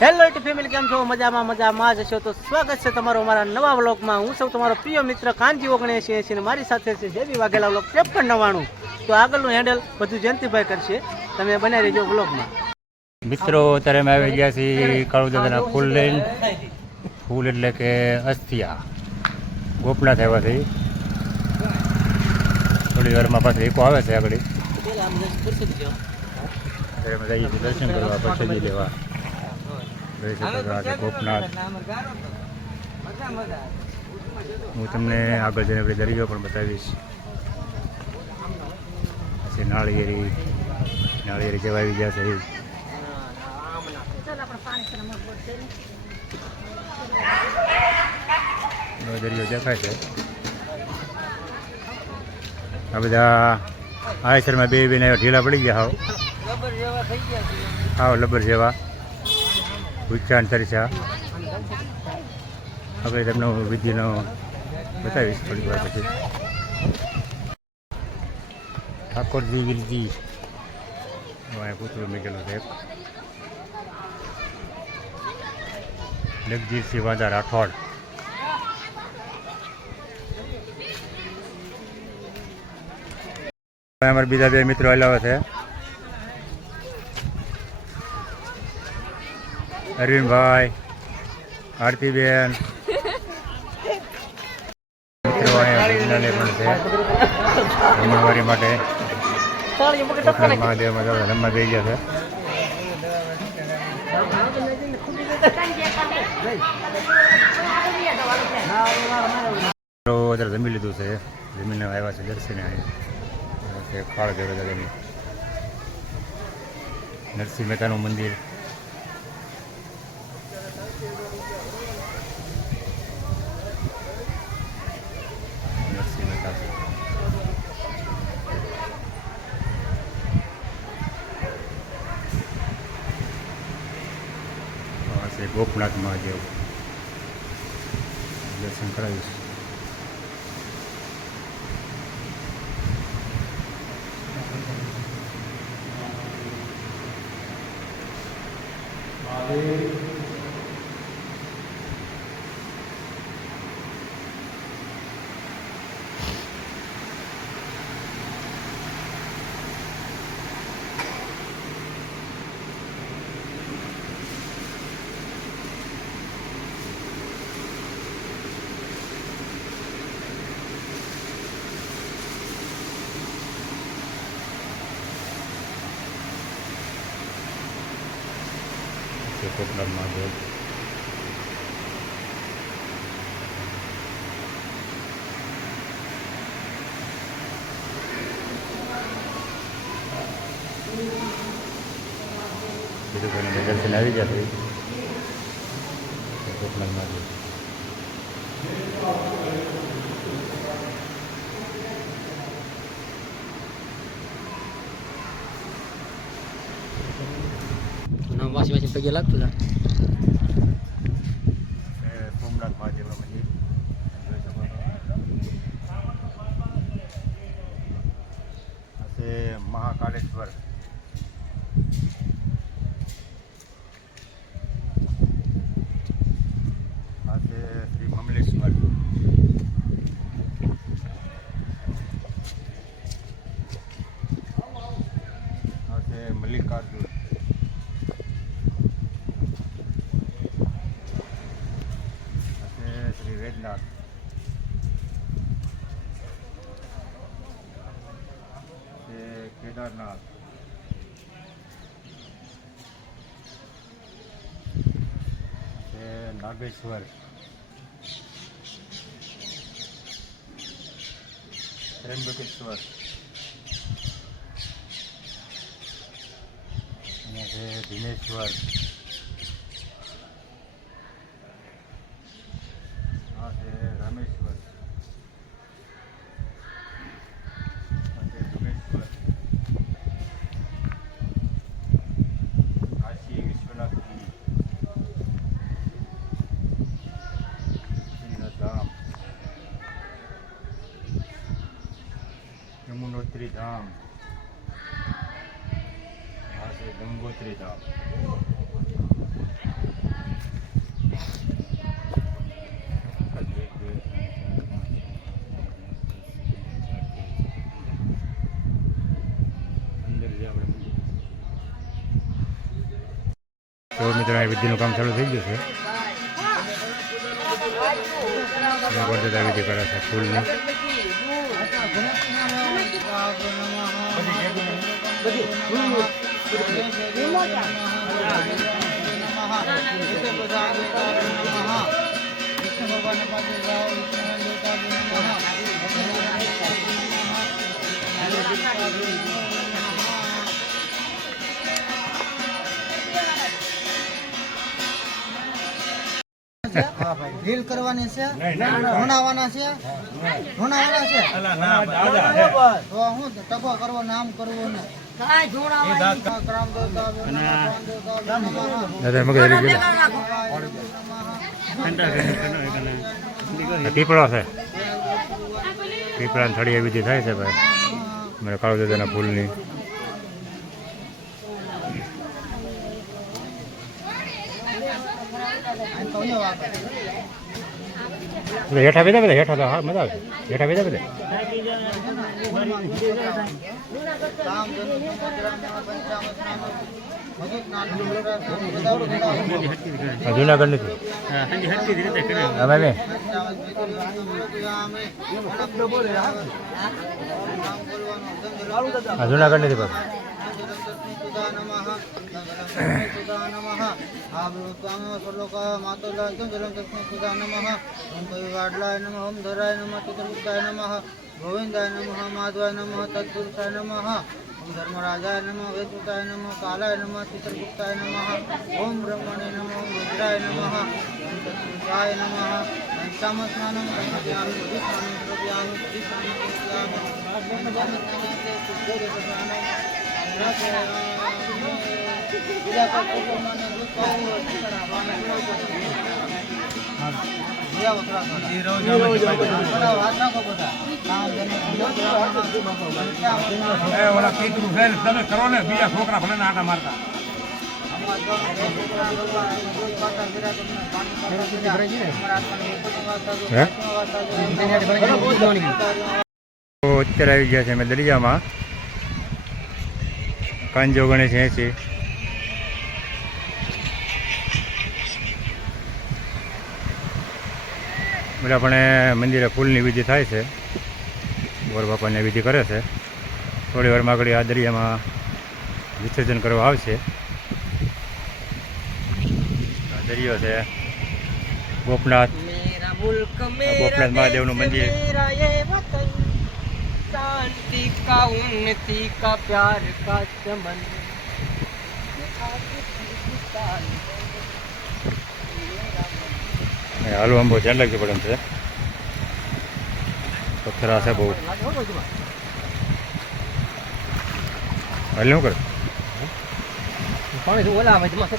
Hello it family કેમ છો? મજામાં મજામાં જ છો? તો સ્વાગત છે તમારો મારા નવા વ્લોગમાં. હું સૌ તમારો પ્રિય મિત્ર કાનજી ઓગણએસી એસી ને મારી સાથે છે જેવી વાઘેલા વ્લોગ ત્રેપન નવ્વાણું. તો આગળનું હેન્ડલ બધું જયંતિભાઈ કરશે. તમે બનાવી રહેજો વ્લોગમાં. મિત્રો અત્યારે અમે આવી ગયા છીએ કાળુદાદાના ફૂલ લઈને. ફૂલ એટલે કે અસ્થિયા. ગોપનાથ આવ્યા છે થોડી વારમાં પાછળ એકો આવે છે આગળ. દર્શન કરવા પછી લેવા. ગોપનાથ. હું તમને આગળ જઈને આપણે દરિયો પણ બતાવીશ. પછી નાળિયેરી નાળિયેરી જેવા આવી ગયા છે દરિયો દેખાય છે. આ બધા આયસરમાં બે બેને ઢીલા પડી ગયા હાવ હાવ લબર જેવા. ઉચ્ચાણ તરીસા આપણે તમને હું વિધિનો બતાવીશ થોડીક વાર પછી. ઠાકોરજી વિરજી. પૂતળું મૂકેલું છે. એક જગજીતસિંહ વાંધા રાઠોડ. અમારા બીજા બે મિત્રો આવેલા છે. અરવિંદભાઈ, આરતીબેન. મિત્રો, અહીંયા પણ છે. જમણવારી માટે મહાદેવ રમવા જઈ ગયા છે. અત્યારે જમી લીધું છે. જમીને આવ્યા છે દર્શને અહીં. ફાળ ગયો નરસિંહ મહેતાનું મંદિર નરસિંહ મહેતા છે આ છે ગોપનાથ મહાદેવ દર્શન કરાવીશ છે કોટડામાં જો બીજું ઘણી દર્શન આવી ગયા છે વાસી વાસી પગે લાગતું છે મહાકાલેશ્વર આ છે શ્રી મમલેશ્વર આ છે મલ્લિકાર્જુન આ છે વેદનાથ છે કેદારનાથ છે નાગેશ્વર ત્રંબકેશ્વર અને છે દિનેશ્વર તો મિત્રો અહીં વિધિનું કામ ચાલુ થઈ ગયું છે વરદાદા વિધિ કરે છે ફૂલની ડીલ કરવાની છે ભણાવવાના છે. ભણાવવાના છે? તો હું ટકો કરવો નામ કરવું ને? પીપળો છે. પીપળાની થળીએ વિધિ થાય છે ભાઈ. મારા કાળુ દાદાના ફૂલની. બધા હેઠા બેઠા બધા હેઠા હા મજા આવે. હેઠા બેઠા બધા રામ જન્મ ગ્રામ પંચામૃત નામ ભગત નામ આ જુનાગઢ નથી હા ભાઈ આ જુનાગઢ નથી બાપુ ગોવિંદાય નમઃ માધવાય નમઃ તત્પુરુષાય નમઃ ઓમ ધર્મરાજાય નમઃ વેદુતાય નમઃ કાલાય નમઃ ચિત્રગુપ્તાય નમઃ ઓમ બ્રહ્મણે નમઃ ઓમ રુદ્રાય નમઃ ઓમ તત્પુરુષાય નમઃ પંચામસ્નાનમ સમર્પયામિ તમે કરો ને બીજા છોકરા ભલે આટા મારતા. અત્યારે આવી ગયા છે અમે દરિયામાં. કાંજો ગણેશ એસી. મોટાપણે મંદિરે ફૂલની વિધિ થાય છે. ગોર બાપાને વિધિ કરે છે. થોડી વારમાં આગળ આ દરિયામાં વિસર્જન કરવા આવશે. દરિયો છે ગોપનાથ. ગોપનાથ મહાદેવનું મંદિર. શાંતિ કા ઉન્નતિ કા પ્યાર કા ચમન. હાલવામાં બહુ ધ્યાન રાખવી પડે એમ છે. પથરા છે બહુ. હાલ શું કરે? પાણી ઓલા આવે તમારે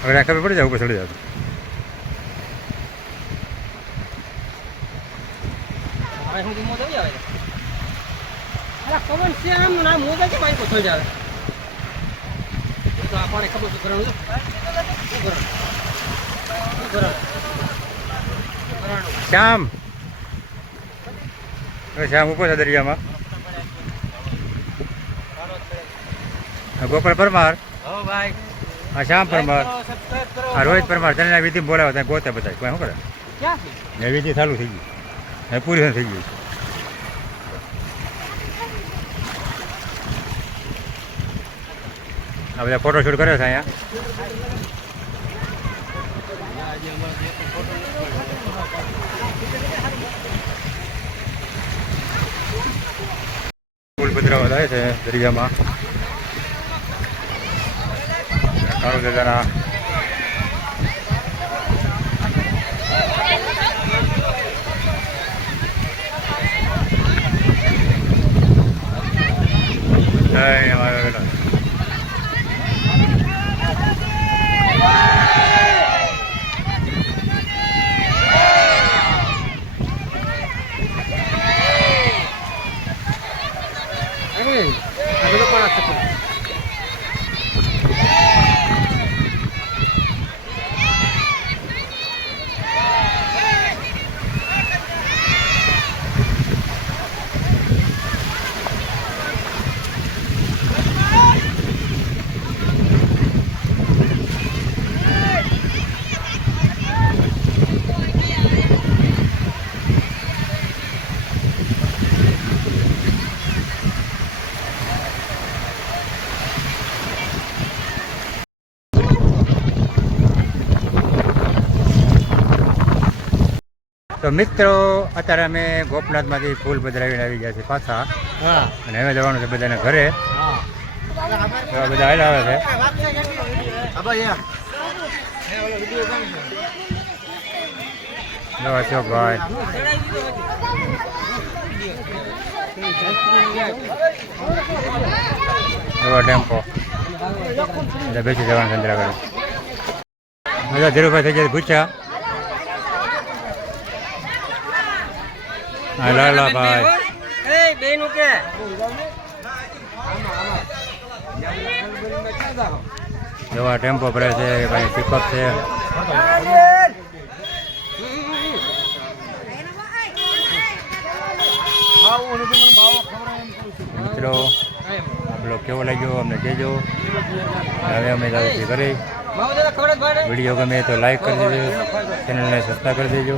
હવે રાખવી પડી જાય પછી ચડી જાય આવે હાલા કમન છે આમ ના મોજા કે મારી કોથળ જ તો પાણી ખબર શું કરવાનું શું કરવાનું શ્યામ શ્યામ ઉપર છે દરિયામાં. ગોપાલ પરમાર. હો ભાઈ આ શ્યામ પરમાર. હા રોહિત પરમાર તને વિધિ બોલાવે ત્યાં ગોતે બધા કોઈ શું કરે? વિધિ ચાલુ થઈ ગઈ. પૂરી થઈ ગઈ. આ બધા ફોટોશૂટ કર્યો છે અહીંયા. ફૂલ છે દરિયામાં. કાળુ દાદાના Yeah! તો મિત્રો અત્યારે અમે ગોપનાથમાંથી ફૂલ બદલાવીને આવી ગયા છીએ પાછા. અને હવે જવાનું છે બધાને ઘરે. બધા હાલ આવે છે. જો અશોકભાઈ એવા ટેમ્પો. એટલે બેસી જવાનું ચંદ્ર આગળ. બધા ધીરુભાઈ થઈ જાય ભાઈ. એ લાલા ભાઈ એવા ટેમ્પો ભરે છે ભાઈ પિકઅપ છે. મિત્રો આપણો બ્લોગ કેવો લાગ્યો અમને કહેજો. હવે અમે જાવ કરી વીડિયો ગમે તો લાઈક કરી દેજો. ચેનલને સસ્તા કરી દેજો.